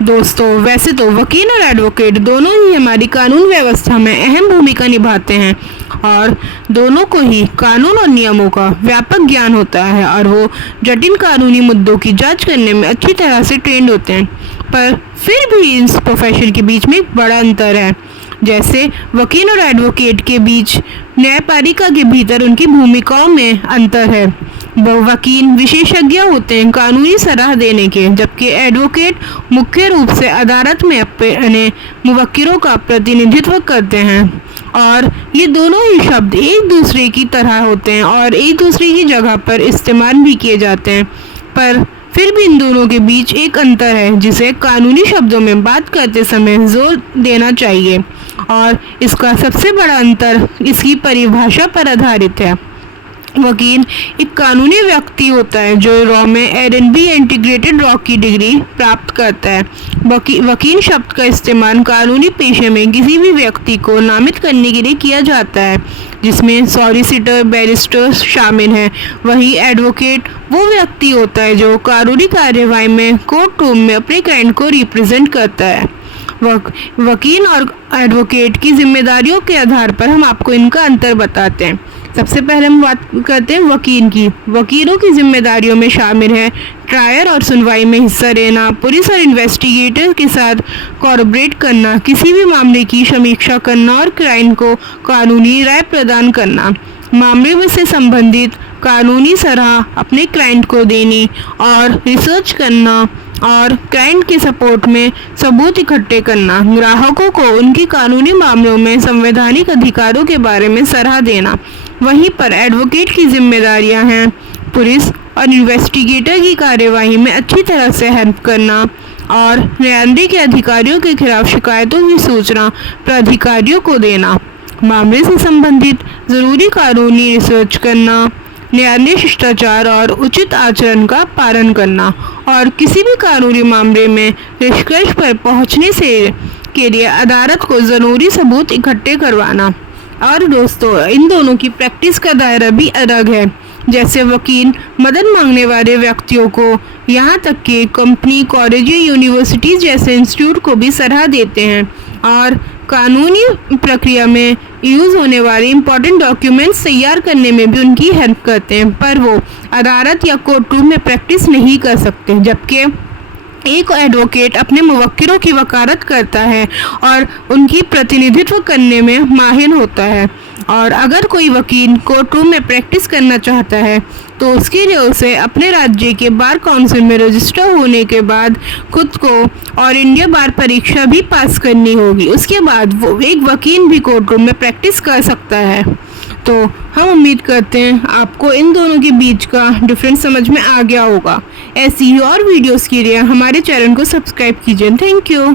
दोस्तों, वैसे तो वकील और एडवोकेट दोनों ही हमारी कानून व्यवस्था में अहम भूमिका निभाते हैं और दोनों को ही कानून और नियमों का व्यापक ज्ञान होता है और वो जटिल कानूनी मुद्दों की जांच करने में अच्छी तरह से ट्रेंड होते हैं। पर फिर भी इस प्रोफेशन के बीच में एक बड़ा अंतर है। जैसे वकील और एडवोकेट के बीच न्यायपालिका के भीतर उनकी भूमिकाओं में अंतर है। वकील विशेषज्ञ होते हैं कानूनी सलाह देने के, जबकि एडवोकेट मुख्य रूप से अदालत में अपने मुवक्किलों का प्रतिनिधित्व करते हैं। और ये दोनों ही शब्द एक दूसरे की तरह होते हैं और एक दूसरे की जगह पर इस्तेमाल भी किए जाते हैं, पर फिर भी इन दोनों के बीच एक अंतर है जिसे कानूनी शब्दों में बात करते समय जोर देना चाहिए। और इसका सबसे बड़ा अंतर इसकी परिभाषा पर आधारित है। वकील एक कानूनी व्यक्ति होता है जो लॉ में LLB इंटीग्रेटेड लॉ की डिग्री प्राप्त करता है। वकील शब्द का इस्तेमाल कानूनी पेशे में किसी भी व्यक्ति को नामित करने के लिए किया जाता है, जिसमें सॉलिसिटर, बैरिस्टर शामिल हैं। वहीं एडवोकेट वो व्यक्ति होता है जो कानूनी कार्यवाही में कोर्ट रूम में अपने क्लाइंट को रिप्रेजेंट करता है। वकील और एडवोकेट की जिम्मेदारियों के आधार पर हम आपको इनका अंतर बताते हैं। सबसे पहले हम बात करते हैं वकील की। वकीलों की जिम्मेदारियों में शामिल है ट्रायल और सुनवाई में हिस्सा लेना, पुलिस और इन्वेस्टिगेटर के साथ कोऑपरेट करना, किसी भी मामले की समीक्षा करना और क्लाइंट को कानूनी राय प्रदान करना, मामले में से संबंधित कानूनी सलाह अपने क्लाइंट को देनी और रिसर्च करना और क्लाइंट के सपोर्ट में सबूत इकट्ठे करना, ग्राहकों को उनके कानूनी मामलों में संवैधानिक अधिकारों के बारे में सलाह देना। वहीं पर एडवोकेट की जिम्मेदारियां हैं पुलिस और इन्वेस्टिगेटर की कार्यवाही में अच्छी तरह से हेल्प करना और न्यायालय के अधिकारियों के खिलाफ शिकायतों की सूचना प्राधिकारियों को देना, मामले से संबंधित जरूरी कानूनी रिसर्च करना, न्यायालयीय शिष्टाचार और उचित आचरण का पालन करना और किसी भी कानूनी मामले में निष्कर्ष पर पहुंचने से के लिए अदालत को ज़रूरी सबूत इकट्ठे करवाना। और दोस्तों, इन दोनों की प्रैक्टिस का दायरा भी अलग है। जैसे वकील मदद मांगने वाले व्यक्तियों को, यहाँ तक कि कंपनी, कॉलेज, यूनिवर्सिटीज़ जैसे इंस्टीट्यूट को भी सलाह देते हैं और कानूनी प्रक्रिया में यूज़ होने वाले इम्पोर्टेंट डॉक्यूमेंट्स तैयार करने में भी उनकी हेल्प करते हैं, पर वो अदालत या कोर्ट रूम में प्रैक्टिस नहीं कर सकते। जबकि एक एडवोकेट अपने मुवक्किलों की वकालत करता है और उनकी प्रतिनिधित्व करने में माहिर होता है। और अगर कोई वकील कोर्ट रूम में प्रैक्टिस करना चाहता है तो उसके लिए उसे अपने राज्य के बार काउंसिल में रजिस्टर होने के बाद खुद को और इंडिया बार परीक्षा भी पास करनी होगी। उसके बाद वो एक वकील भी कोर्ट रूम में प्रैक्टिस कर सकता है। तो हम उम्मीद करते हैं आपको इन दोनों के बीच का डिफरेंस समझ में आ गया होगा। ऐसी ही और वीडियोस के लिए हमारे चैनल को सब्सक्राइब कीजिए। Thank you.